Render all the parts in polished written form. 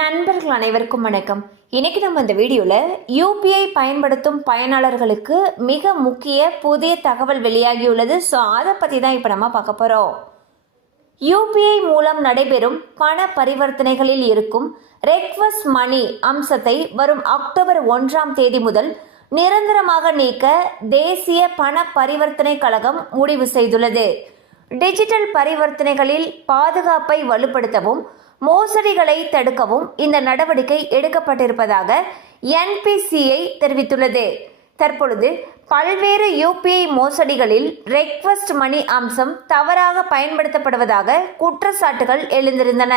நண்பர்கள் அனைவருக்கும் வணக்கம். இன்னைக்கு நம்ம இந்த வீடியோவில் யூபிஐ பயன்படுத்தும் பயனாளர்களுக்கு மிக முக்கிய புதிய தகவல் வெளியாகியுள்ளது. ஸோ அதை பற்றி தான் இப்போ நம்ம பார்க்க போகிறோம். யூபிஐ மூலம் நடைபெறும் பண பரிவர்த்தனைகளில் இருக்கும் ரெக்வஸ்ட் மணி அம்சத்தை வரும் அக்டோபர் 1 முதல் நிரந்தரமாக நீக்க தேசிய பண பரிவர்த்தனை கழகம் முடிவு செய்துள்ளது. டிஜிட்டல் பரிவர்த்தனைகளில் பாதுகாப்பை வலுப்படுத்தவும் மோசடிகளை தடுக்கவும் இந்த நடவடிக்கை எடுக்கப்பட்டிருப்பதாக என்பிசிஐ தெரிவித்துள்ளது. தற்பொழுது பல்வேறு யூபிஐ மோசடிகளில் ரெக்வஸ்ட் மணி அம்சம் தவறாக பயன்படுத்தப்படுவதாக குற்றச்சாட்டுகள் எழுந்திருந்தன.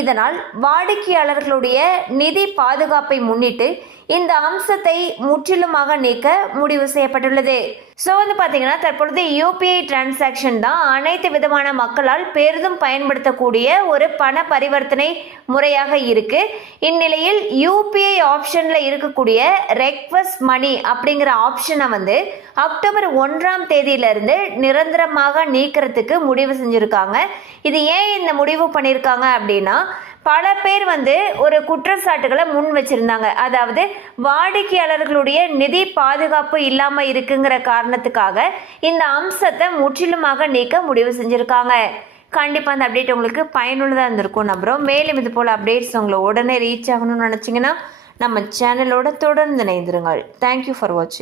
இதனால் வாடிக்கையாளர்களுடைய நிதி பாதுகாப்பை முன்னிட்டு இந்த அம்சத்தை முற்றிலுமாக நீக்க முடிவு செய்யப்பட்டுள்ளது. ஸோ பார்த்தீங்கன்னா தற்பொழுது யூபிஐ டிரான்சாக்ஷன் தான் அனைத்து விதமான மக்களால் பெரிதும் பயன்படுத்தக்கூடிய ஒரு பண பரிவர்த்தனை முறையாக இருக்கு. இந்நிலையில் யூபிஐ ஆப்ஷன்ல இருக்கக்கூடிய ரெக்வஸ்ட் மணி அப்படிங்கிற ஆப்ஷனை அக்டோபர் 1 நிரந்தரமாக நீக்கிறதுக்கு முடிவு செஞ்சிருக்காங்க. இது ஏன் இந்த முடிவு பண்ணியிருக்காங்க அப்படின்னா, பல பேர் ஒரு குற்றச்சாட்டுகளை முன் வச்சிருந்தாங்க. அதாவது வாடிக்கையாளர்களுடைய நிதி பாதுகாப்பு இல்லாமல் இருக்குங்கிற காரணத்துக்காக இந்த அம்சத்தை முற்றிலுமாக நீக்க முடிவு செஞ்சுருக்காங்க. கண்டிப்பாக அந்த அப்டேட் உங்களுக்கு பயனுள்ளதாக இருந்திருக்கும் நம்புகிறோம். மேலும் இது போல் அப்டேட்ஸ் உங்களை உடனே ரீச் ஆகணும்னு நினச்சிங்கன்னா நம்ம சேனலோட தொடர்ந்து இணைந்திருங்கள். தேங்க்யூ ஃபார் வாட்சிங்.